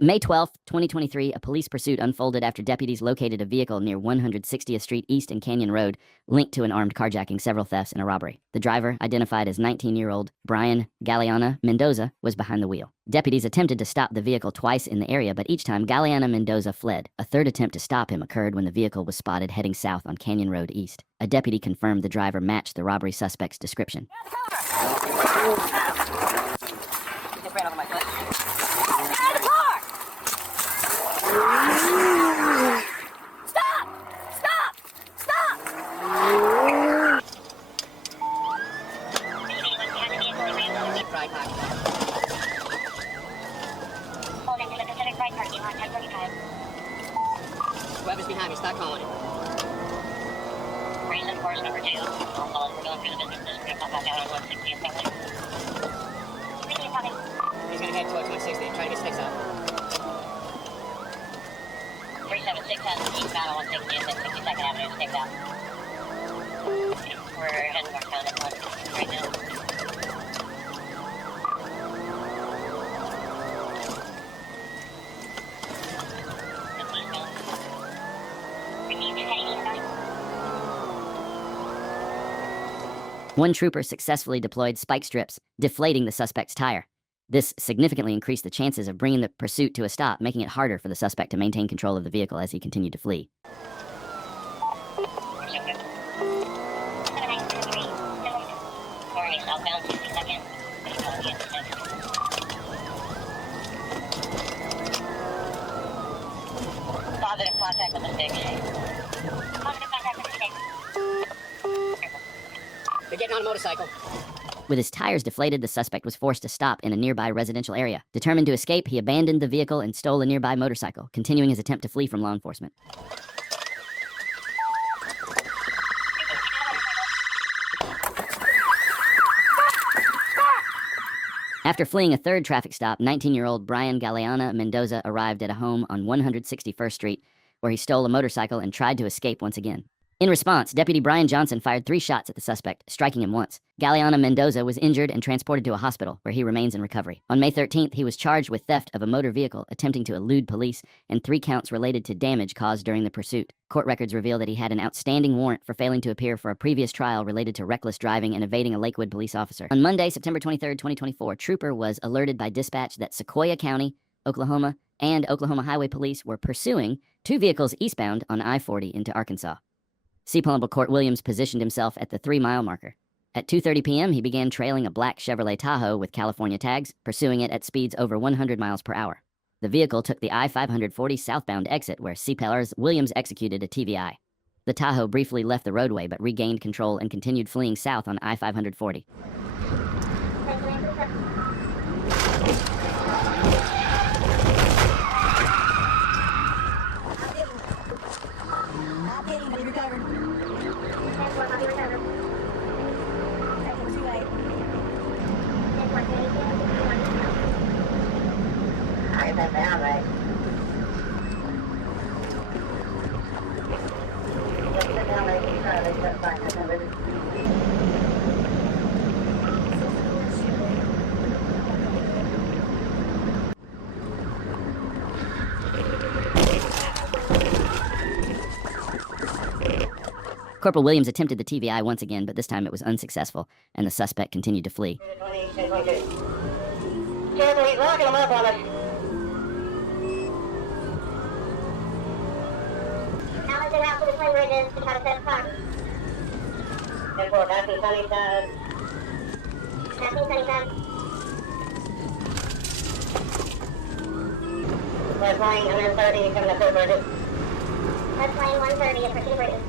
May 12, 2023, a police pursuit unfolded after deputies located a vehicle near 160th Street East and Canyon Road linked to an armed carjacking, several thefts, and a robbery. The driver, identified as 19-year-old Brian Galeana Mendoza, was behind the wheel. Deputies attempted to stop the vehicle twice in the area, but each time Galeana Mendoza fled. A third attempt to stop him occurred when the vehicle was spotted heading south on Canyon Road East. A deputy confirmed the driver matched the robbery suspect's description. Whoever's behind me, start calling it. Reason course number 2. We're going through the business district. I'll back out on 160 and 70. He's gonna head towards 160 and try to get sticks out. 376 has eastbound on 160 and 62nd Avenue, sticks out. We're heading northbound at 160 right now. One trooper successfully deployed spike strips, deflating the suspect's tire. This significantly increased the chances of bringing the pursuit to a stop, making it harder for the suspect to maintain control of the vehicle as he continued to flee. Positive contact with the stick. Positive contact with the stick. They're getting on a motorcycle. With his tires deflated, the suspect was forced to stop in a nearby residential area. Determined to escape, he abandoned the vehicle and stole a nearby motorcycle, continuing his attempt to flee from law enforcement. After fleeing a third traffic stop, 19-year-old Brian Galeana Mendoza arrived at a home on 161st Street, where he stole a motorcycle and tried to escape once again. In response, Deputy Brian Johnson fired 3 shots at the suspect, striking him once. Galeana Mendoza was injured and transported to a hospital, where he remains in recovery. On May 13th, he was charged with theft of a motor vehicle, attempting to elude police, and 3 counts related to damage caused during the pursuit. Court records reveal that he had an outstanding warrant for failing to appear for a previous trial related to reckless driving and evading a Lakewood police officer. On Monday, September 23rd, 2024, Trooper was alerted by dispatch that Sequoia County, Oklahoma, and Oklahoma Highway Police were pursuing 2 vehicles eastbound on I-40 into Arkansas. C. Palumbo Court Williams positioned himself at the 3-mile marker. At 2:30 p.m., he began trailing a black Chevrolet Tahoe with California tags, pursuing it at speeds over 100 miles per hour. The vehicle took the I-540 southbound exit, where C. Williams executed a TVI. The Tahoe briefly left the roadway but regained control and continued fleeing south on I-540. Corporal Williams attempted the TVI once again, but this time it was unsuccessful, and the suspect continued to flee. Locking them up on us. Now let's get out to the swing bridges to try to set a park. 10-4, back to the sunny side. Back to the sunny side. We're flying 130 coming up to the bridges. We're flying 130 approaching the bridges.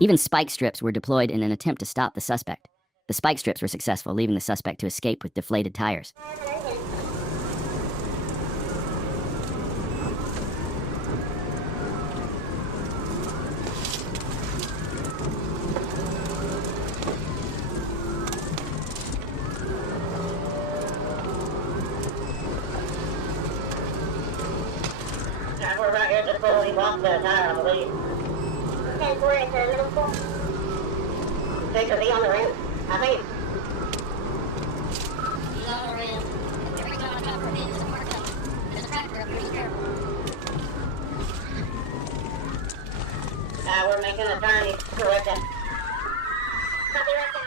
Even spike strips were deployed in an attempt to stop the suspect. The spike strips were successful, leaving the suspect to escape with deflated tires. We're right here at the pool. He lost the tire, I believe. 10-4 into middle school. Victor, be on the rim. I think. He's on the rim. Every time I come for him, there's a markup. There's a tractor up here. He's careful. We're making a turn. He's correct.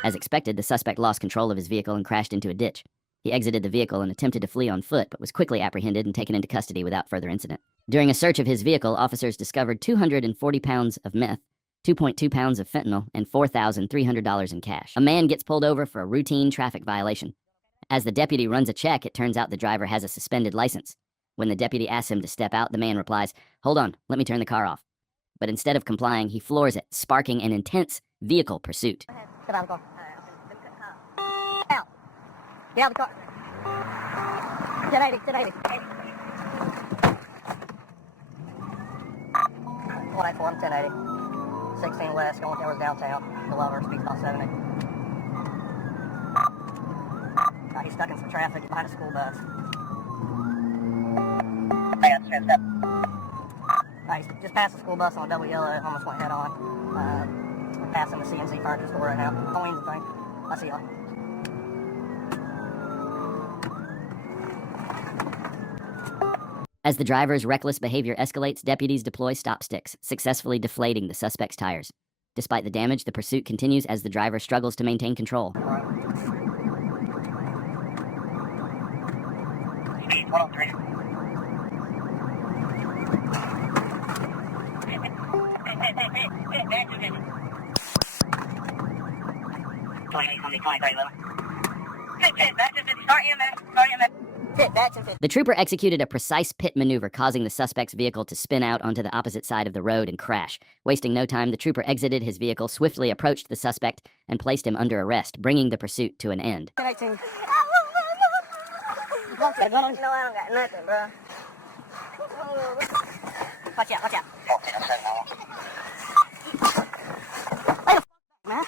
As expected, the suspect lost control of his vehicle and crashed into a ditch. He exited the vehicle and attempted to flee on foot, but was quickly apprehended and taken into custody without further incident. During a search of his vehicle, officers discovered 240 pounds of meth, 2.2 pounds of fentanyl, and $4,300 in cash. A man gets pulled over for a routine traffic violation. As the deputy runs a check, it turns out the driver has a suspended license. When the deputy asks him to step out, the man replies, "Hold on, let me turn the car off." But instead of complying, he floors it, sparking an intense vehicle pursuit. Get out of the car. Out. Get out of the car. 1080, 1080. 184, I'm 1080. 16 west, going towards downtown. The lover speeds about 70. He's stuck in some traffic behind a school bus. Yeah, straight up. He's just passed the school bus on a double yellow, almost went head on. We're passing the CNC furniture store right now. Halloween's the thing. I see y'all. As the driver's reckless behavior escalates, deputies deploy stop sticks, successfully deflating the suspect's tires. Despite the damage, the pursuit continues as the driver struggles to maintain control. Speed 103. The trooper executed a precise pit maneuver, causing the suspect's vehicle to spin out onto the opposite side of the road and crash. Wasting no time, the trooper exited his vehicle, swiftly approached the suspect, and placed him under arrest, bringing the pursuit to an end. No, I don't got nothing, bro. Watch out, watch out. Wait the f***, man.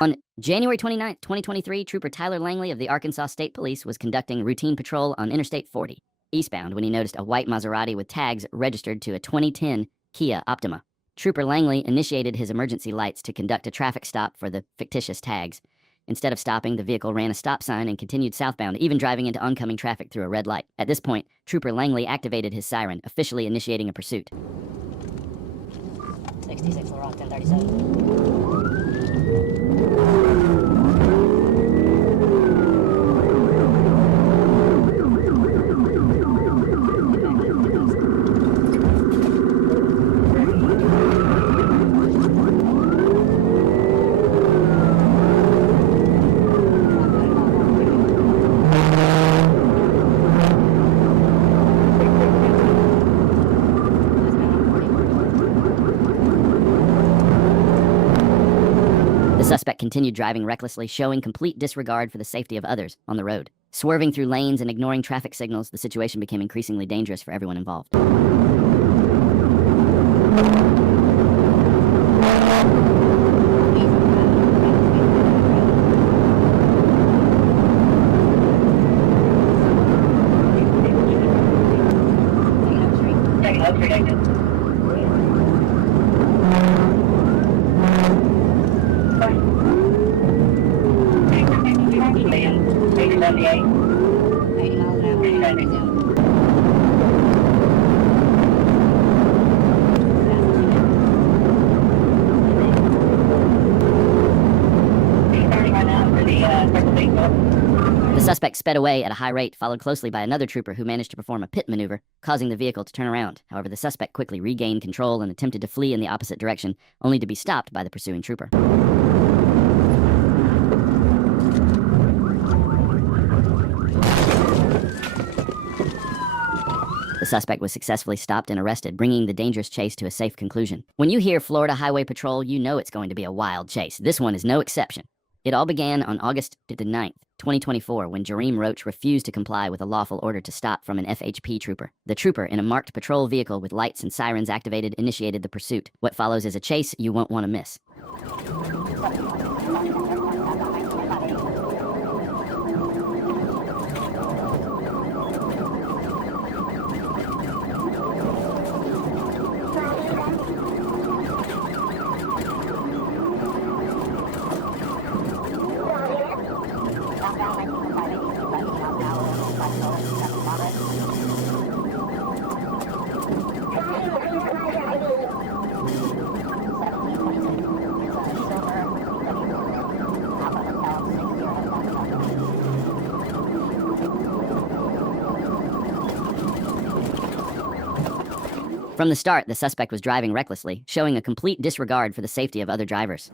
On January 29, 2023, Trooper Tyler Langley of the Arkansas State Police was conducting routine patrol on Interstate 40, eastbound, when he noticed a white Maserati with tags registered to a 2010 Kia Optima. Trooper Langley initiated his emergency lights to conduct a traffic stop for the fictitious tags. Instead of stopping, the vehicle ran a stop sign and continued southbound, even driving into oncoming traffic through a red light. At this point, Trooper Langley activated his siren, officially initiating a pursuit. 66 Laurent, 1037. The suspect continued driving recklessly, showing complete disregard for the safety of others on the road. Swerving through lanes and ignoring traffic signals, the situation became increasingly dangerous for everyone involved. The suspect sped away at a high rate, followed closely by another trooper who managed to perform a pit maneuver, causing the vehicle to turn around. However, the suspect quickly regained control and attempted to flee in the opposite direction, only to be stopped by the pursuing trooper. The suspect was successfully stopped and arrested, bringing the dangerous chase to a safe conclusion. When you hear Florida Highway Patrol, you know it's going to be a wild chase. This one is no exception. It all began on August 9th, 2024, when Jareem Roach refused to comply with a lawful order to stop from an FHP trooper. The trooper, in a marked patrol vehicle with lights and sirens activated, initiated the pursuit. What follows is a chase you won't want to miss. From the start, the suspect was driving recklessly, showing a complete disregard for the safety of other drivers.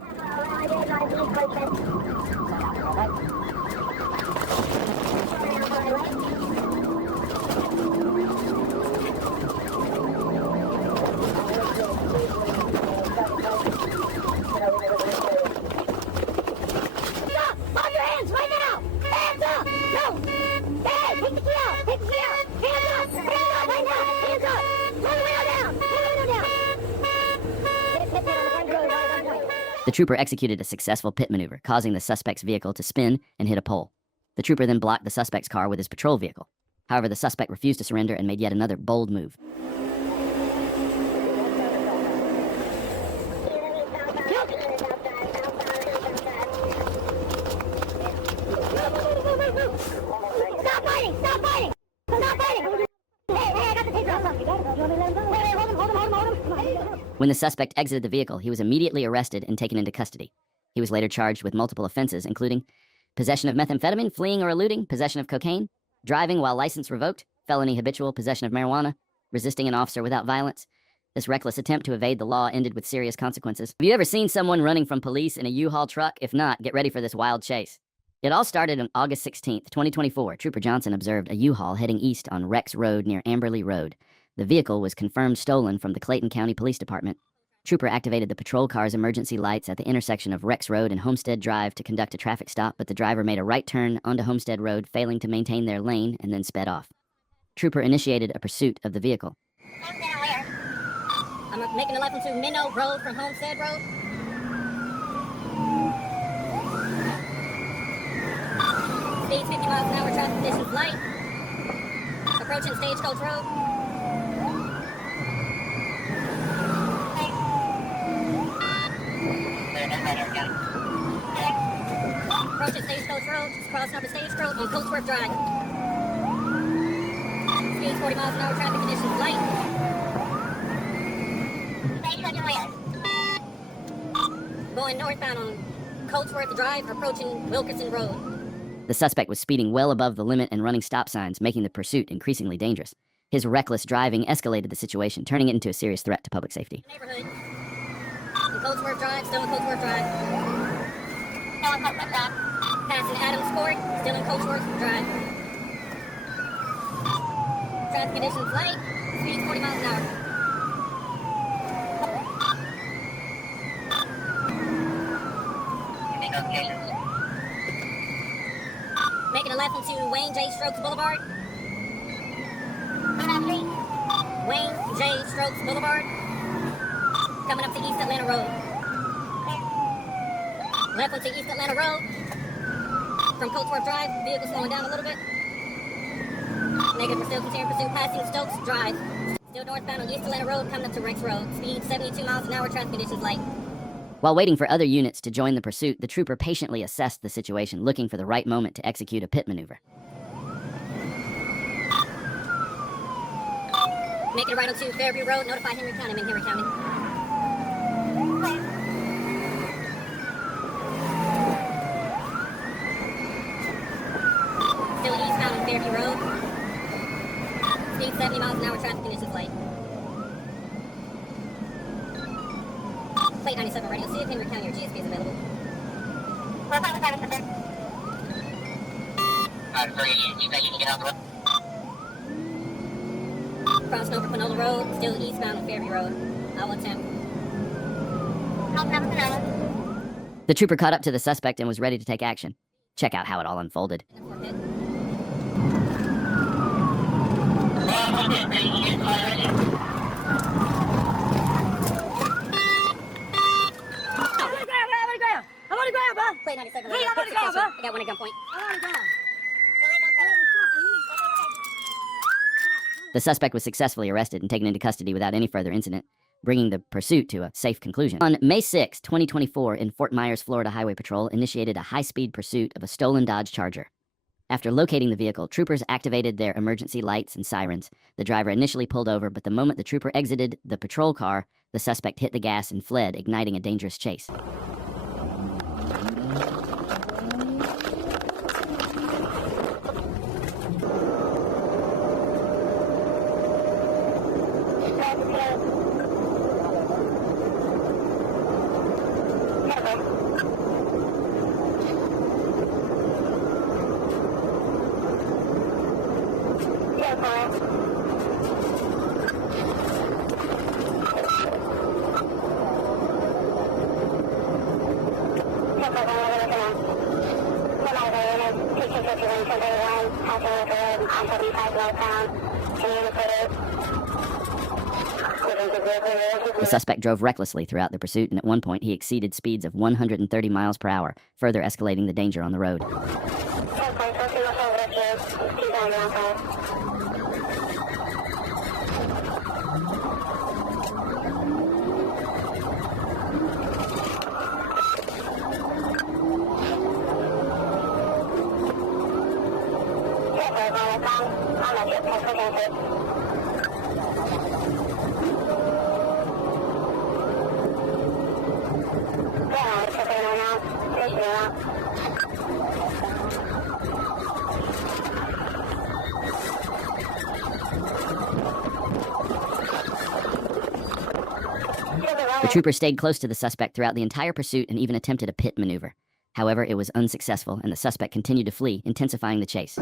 The trooper executed a successful pit maneuver, causing the suspect's vehicle to spin and hit a pole. The trooper then blocked the suspect's car with his patrol vehicle. However, the suspect refused to surrender and made yet another bold move. Stop fighting! Stop fighting! Stop fighting! Hey, I got the taser off. You got it? Wait, hold him. When the suspect exited the vehicle, he was immediately arrested and taken into custody. He was later charged with multiple offenses, including possession of methamphetamine, fleeing or eluding, possession of cocaine, driving while license revoked, felony habitual possession of marijuana, resisting an officer without violence. This reckless attempt to evade the law ended with serious consequences. Have you ever seen someone running from police in a U-Haul truck? If not, get ready for this wild chase. It all started on August 16th, 2024. Trooper Johnson observed a U-Haul heading east on Rex Road near Amberley Road. The vehicle was confirmed stolen from the Clayton County Police Department. Trooper activated the patrol car's emergency lights at the intersection of Rex Road and Homestead Drive to conduct a traffic stop, but the driver made a right turn onto Homestead Road, failing to maintain their lane, and then sped off. Trooper initiated a pursuit of the vehicle. I'm making a left onto Minnow Road from Homestead Road. Speed 50 miles an hour, traffic conditions light. Approaching Stagecoach Road. Approaching Stagecoach Road, just crossing over Stagecoach on Coachworth Drive. Speed 40 miles an hour, traffic conditions light. Going northbound on Coachworth Drive, approaching Wilkerson Road. The suspect was speeding well above the limit and running stop signs, making the pursuit increasingly dangerous. His reckless driving escalated the situation, turning it into a serious threat to public safety. Neighborhood. On Coachworth Drive, still on Coachworth Drive. Passing Adams Court, still on Coachworth Drive. Traffic conditions light, speed 40 miles an hour. Making a left onto Wayne J. Strokes Boulevard. Wayne J. Strokes Boulevard. Coming up to East Atlanta Road. Left onto East Atlanta Road. From Coachworth Drive, vehicle slowing down a little bit. Negative, we're still continuing pursuit, passing Stokes Drive. Still northbound on East Atlanta Road, coming up to Rex Road. Speed 72 miles an hour, traffic conditions light. While waiting for other units to join the pursuit, the trooper patiently assessed the situation, looking for the right moment to execute a pit maneuver. Making a right onto Fairview Road, notify Henry County. I'm in Henry County. Still eastbound on Fairview Road. Speed 70 miles an hour, traffic conditions light. Plate 97 radio, see if Henry County or GSP is available. Crossing over Panola Road, still eastbound on Fairview Road. I will attempt. The trooper caught up to the suspect and was ready to take action. Check out how it all unfolded. I'm on the ground, bro. Plate 97 Hey, radio, I'm on the ground, bro. I got one at gunpoint. I'm on the ground. The suspect was successfully arrested and taken into custody without any further incident, bringing the pursuit to a safe conclusion. On May 6, 2024, in Fort Myers, Florida Highway Patrol initiated a high-speed pursuit of a stolen Dodge Charger. After locating the vehicle, troopers activated their emergency lights and sirens. The driver initially pulled over, but the moment the trooper exited the patrol car, the suspect hit the gas and fled, igniting a dangerous chase. The suspect drove recklessly throughout the pursuit, and at one point he exceeded speeds of 130 miles per hour, further escalating the danger on the road. The trooper stayed close to the suspect throughout the entire pursuit and even attempted a pit maneuver. However, it was unsuccessful, and the suspect continued to flee, intensifying the chase.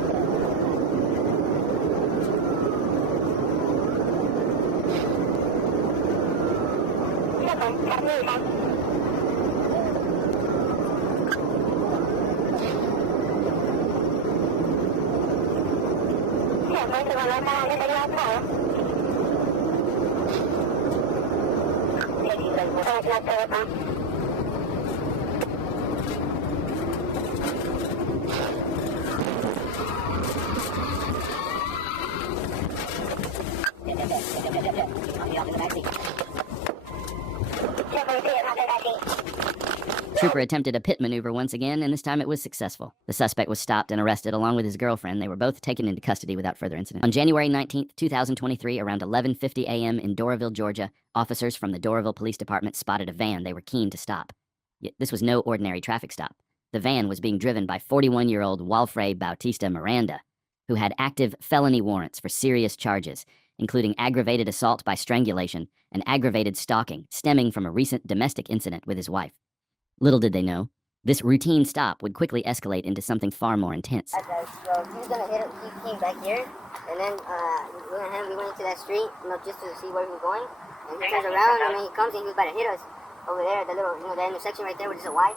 Trooper attempted a pit maneuver once again, and this time it was successful. The suspect was stopped and arrested along with his girlfriend. They were both taken into custody without further incident. On January 19th, 2023, around 11:50 a.m. in Doraville, Georgia, officers from the Doraville Police Department spotted a van they were keen to stop. Yet this was no ordinary traffic stop. The van was being driven by 41-year-old Walfrey Bautista Miranda, who had active felony warrants for serious charges, including aggravated assault by strangulation and aggravated stalking, stemming from a recent domestic incident with his wife. Little did they know, this routine stop would quickly escalate into something far more intense. Okay, so he was gonna hit him, he came back here, and then we went into that street, just to see where he was going, and he turns around, and then he comes and he was about to hit us over there, the little, that intersection right there where there's a Y.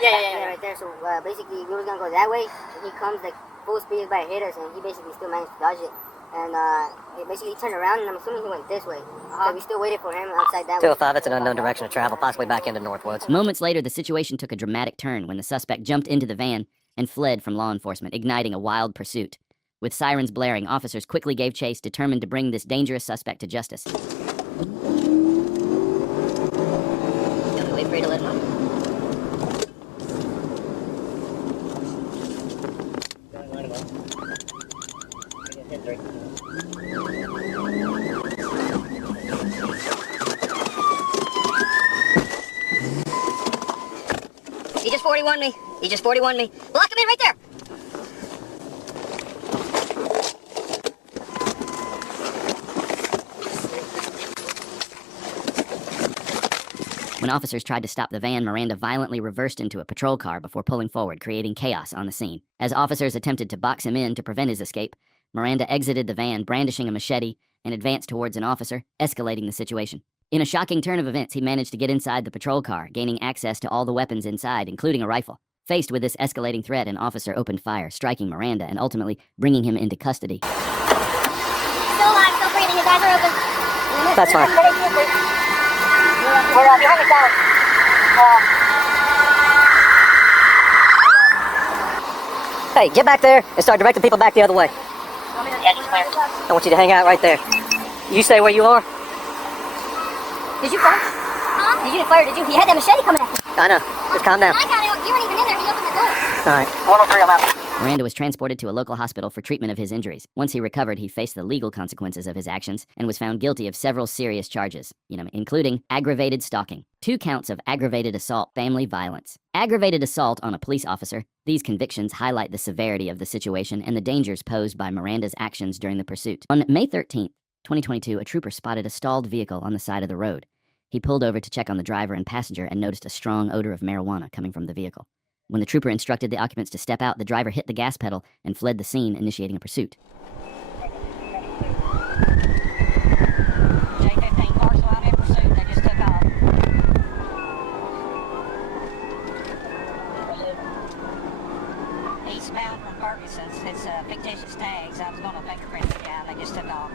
Yeah, right there. So basically, we were gonna go that way, and he comes like full speed, about to hit us, and he basically still managed to dodge it. And basically he turned around, and I'm assuming he went this way. So we still waited for him outside that 205, it's an unknown direction of travel, possibly back into Northwoods. Moments later, the situation took a dramatic turn when the suspect jumped into the van and fled from law enforcement, igniting a wild pursuit. With sirens blaring, officers quickly gave chase, determined to bring this dangerous suspect to justice. Wait for you to let him know. He just 41 me. He just 41 me. Block him in right there. When officers tried to stop the van, Miranda violently reversed into a patrol car before pulling forward, creating chaos on the scene. As officers attempted to box him in to prevent his escape, Miranda exited the van brandishing a machete and advanced towards an officer, escalating the situation. In a shocking turn of events, he managed to get inside the patrol car, gaining access to all the weapons inside, including a rifle. Faced with this escalating threat, an officer opened fire, striking Miranda and ultimately bringing him into custody. Still alive, still breathing. His eyes are open. That's fine. We're behind the tower. Hey, get back there and start directing people back the other way. Yeah, he's clear. I want you to hang out right there. You stay where you are. Did you fire? Huh? Did you fire? Did you? He had that machete coming at you. I know. Just calm down. I got it. You weren't even in there. He opened the door. All right. 103, I'm out. Miranda was transported to a local hospital for treatment of his injuries. Once he recovered, he faced the legal consequences of his actions and was found guilty of several serious charges, including aggravated stalking, 2 counts of aggravated assault, family violence, aggravated assault on a police officer. These convictions highlight the severity of the situation and the dangers posed by Miranda's actions during the pursuit. On May 13th, 2022, a trooper spotted a stalled vehicle on the side of the road. He pulled over to check on the driver and passenger and noticed a strong odor of marijuana coming from the vehicle. When the trooper instructed the occupants to step out, the driver hit the gas pedal and fled the scene, initiating a pursuit. J-15 parcel out in pursuit. They just took off. Mountain from Ferguson's. It's fictitious tags. I was going to fingerprint the guy and they just took off.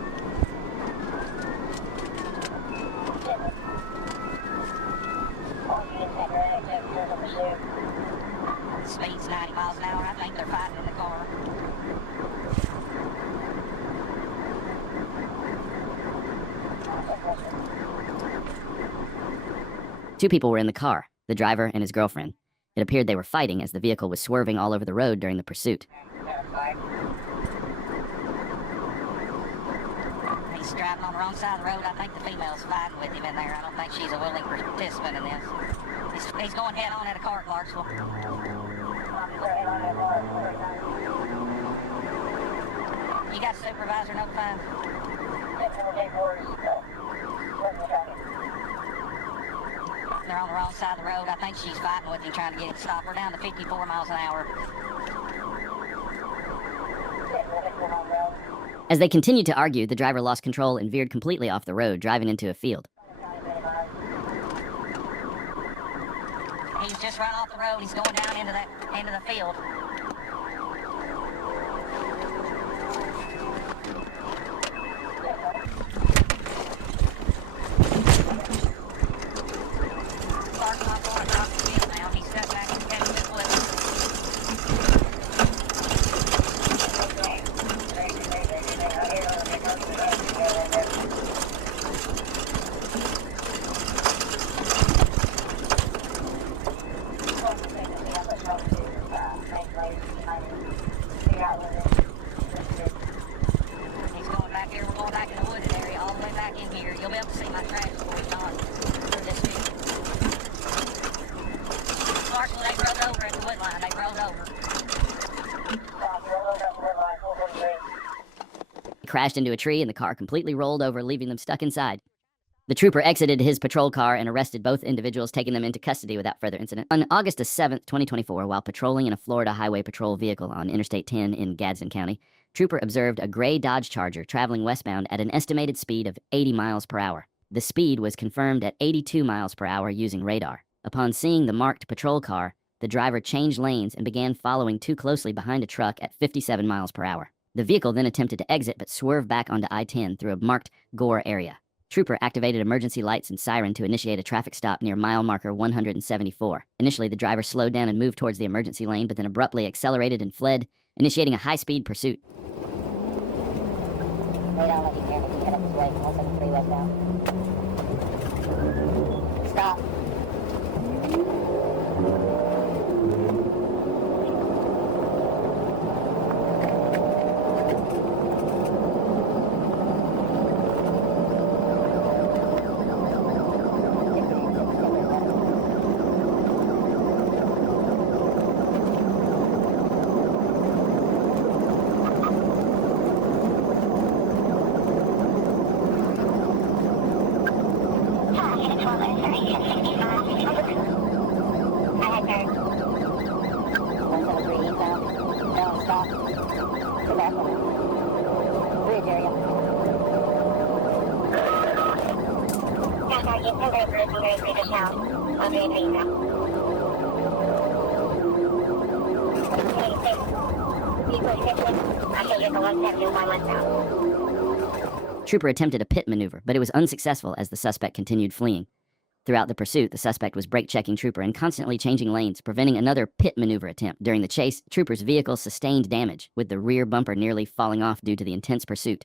Speed's 90 miles an hour. I think they're fighting in the car. Two people were in the car, the driver and his girlfriend. It appeared they were fighting as the vehicle was swerving all over the road during the pursuit. He's driving on the wrong side of the road. I think the female's fighting with him in there. I don't think she's a willing participant in this. He's going head on at a car at Clarksville. You got a supervisor notified? They're on the wrong side of the road. I think she's fighting with him, trying to get him stopped. We're down to 54 miles an hour. As they continued to argue, the driver lost control and veered completely off the road, driving into a field. He's just run off the road. He's going down into the field. Clark's not going across the field now. He's stuck back in the catching his foot. He's going back here. We're going back in the wooded area, all the way back in here. You'll be able to see my tracks before he's on through this field. Clarksville, they rode over at the wood line. They rode over. He crashed into a tree and the car completely rolled over, leaving them stuck inside. The trooper exited his patrol car and arrested both individuals, taking them into custody without further incident. On August 7th, 2024, while patrolling in a Florida Highway Patrol vehicle on Interstate 10 in Gadsden County, trooper observed a gray Dodge Charger traveling westbound at an estimated speed of 80 miles per hour. The speed was confirmed at 82 miles per hour using radar. Upon seeing the marked patrol car, the driver changed lanes and began following too closely behind a truck at 57 miles per hour. The vehicle then attempted to exit but swerved back onto I-10 through a marked Gore area. Trooper activated emergency lights and siren to initiate a traffic stop near mile marker 174. Initially, the driver slowed down and moved towards the emergency lane, but then abruptly accelerated and fled, initiating a high-speed pursuit. Wait, I'll let you hear me. Head up this way. 173 westbound. Stop. Trooper attempted a pit maneuver, but it was unsuccessful as the suspect continued fleeing. Throughout the pursuit, the suspect was brake-checking Trooper and constantly changing lanes, preventing another pit maneuver attempt. During the chase, Trooper's vehicle sustained damage, with the rear bumper nearly falling off due to the intense pursuit.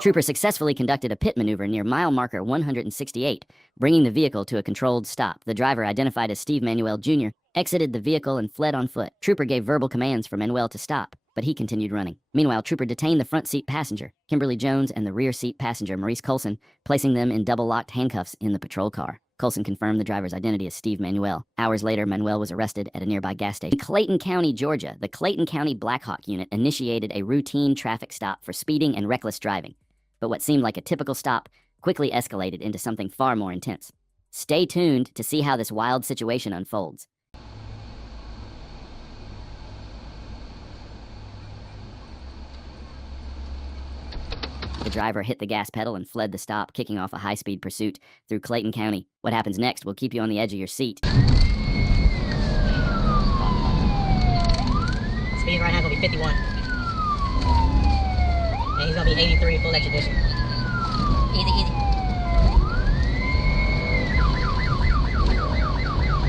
Trooper successfully conducted a pit maneuver near mile marker 168, bringing the vehicle to a controlled stop. The driver, identified as Steve Manuel Jr., exited the vehicle and fled on foot. Trooper gave verbal commands for Manuel to stop, but he continued running. Meanwhile, Trooper detained the front seat passenger, Kimberly Jones, and the rear seat passenger, Maurice Colson, placing them in double-locked handcuffs in the patrol car. Colson confirmed the driver's identity as Steve Manuel. Hours later, Manuel was arrested at a nearby gas station. In Clayton County, Georgia, the Clayton County Black Hawk Unit initiated a routine traffic stop for speeding and reckless driving. But what seemed like a typical stop quickly escalated into something far more intense. Stay tuned to see how this wild situation unfolds. The driver hit the gas pedal and fled the stop, kicking off a high-speed pursuit through Clayton County. What happens next will keep you on the edge of your seat. Speed right now gonna be 51. And he's gonna be 83 full extradition. Easy, easy.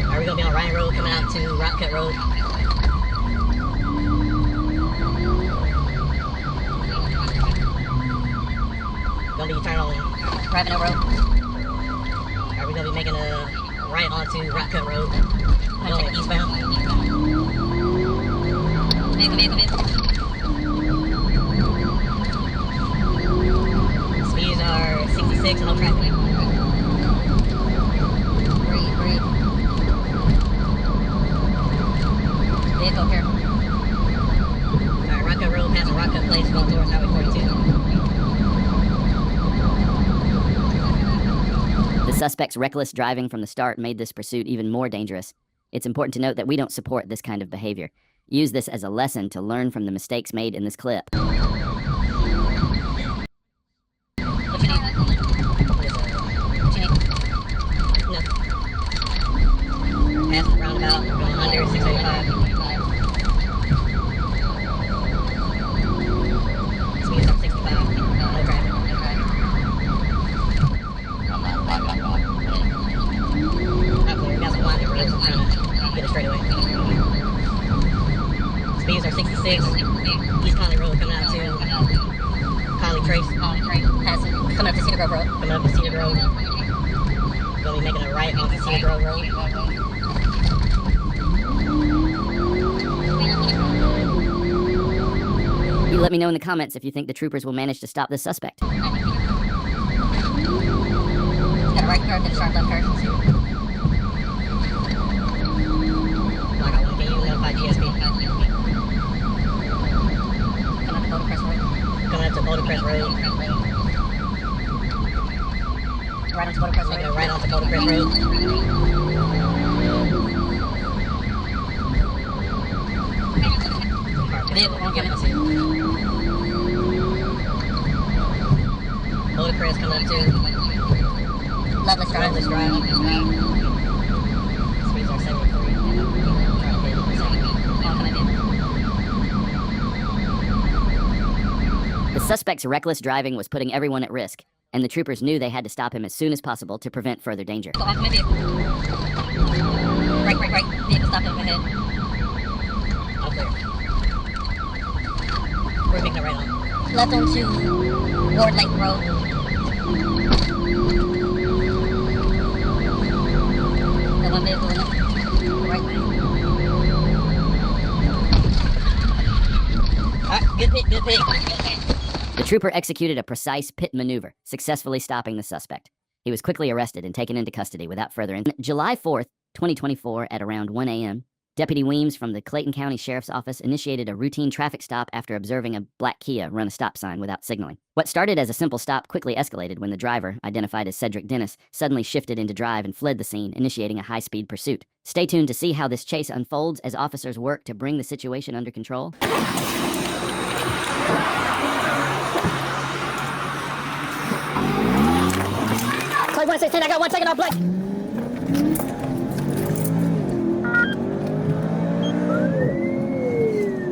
Alright, we're gonna be on Ryan Road coming out to Rock Cut Road. Gonna be turning on Ravenel Road. Alright, we're gonna be making a right onto Rock Cut Road. Going eastbound. Speeds are 66 and no traffic. Breathe, breathe. Vehicle careful. Alright, Rock Cut Road, passing Rock Cut Place, going towards Highway 42. The suspect's reckless driving from the start made this pursuit even more dangerous. It's important to note that we don't support this kind of behavior. Use this as a lesson to learn from the mistakes made in this clip. What you need? What you need? No. Passing the roundabout, going under 685. Speeds up 65. No traffic. Not clear. We got some blinding roads. I'm trying to get it straight away. Speeds are 66. East Conley Road coming out to Conley Trace. Passing. Coming up to Cedar Grove Road. Coming up to Cedar Grove. Gonna be making a right onto Cedar Grove Road. You let me know in the comments if you think the troopers will manage to stop this suspect. Got a right curve, then a sharp left curve. Blackout 1, can you notify GSP? Coming up to Boulder Crest Road. Coming up to Boulder Crest Road. Right onto Boulder Crest Making a Road. right onto Boulder Crest Road. Vehicle, one coming. Boulder Crest coming up to Loveless Drive. Loveless Drive. Speeds are 73. All coming in. The suspect's reckless driving was putting everyone at risk, and the troopers knew they had to stop him as soon as possible to prevent further danger. All coming vehicle. Right. Vehicle stop up ahead. All clear. We're making a right on. Left onto Ward Lake Road. Got one vehicle in it. Right lane. Alright, good pick, good pick. The trooper executed a precise pit maneuver, successfully stopping the suspect. He was quickly arrested and taken into custody without further On July 4th, 2024, at around 1 a.m., Deputy Weems from the Clayton County Sheriff's Office initiated a routine traffic stop after observing a black Kia run a stop sign without signaling. What started as a simple stop quickly escalated when the driver, identified as Cedric Dennis, suddenly shifted into drive and fled the scene, initiating a high-speed pursuit. Stay tuned to see how this chase unfolds as officers work to bring the situation under control. Code 116, I got 1 second off black.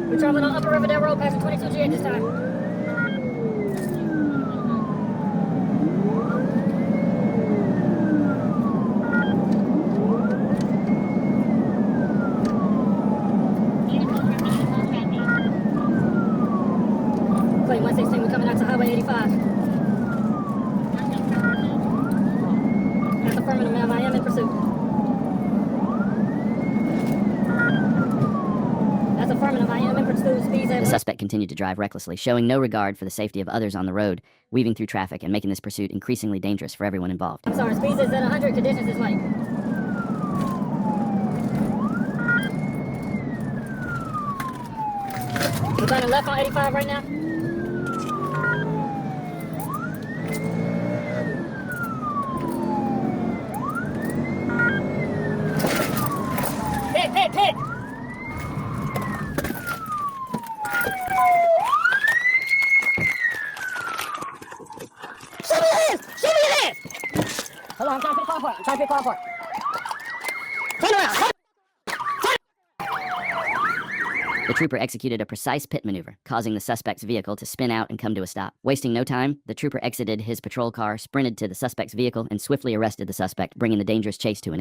We're traveling on Upper Riverdale Road, passing 22G at this time. affirmative, ma'am. I am in pursuit. That's affirmative. I am in pursuit. Speeds at The suspect continued to drive recklessly, showing no regard for the safety of others on the road, weaving through traffic and making this pursuit increasingly dangerous for everyone involved. I'm sorry, speeds is at 100, conditions is light. We're turning left on 85 right now. Hit! Show me your hands! Hold on, I'm trying to pick a car apart. Turn around! The trooper executed a precise pit maneuver, causing the suspect's vehicle to spin out and come to a stop. Wasting no time, the trooper exited his patrol car, sprinted to the suspect's vehicle, and swiftly arrested the suspect, bringing the dangerous chase to an end.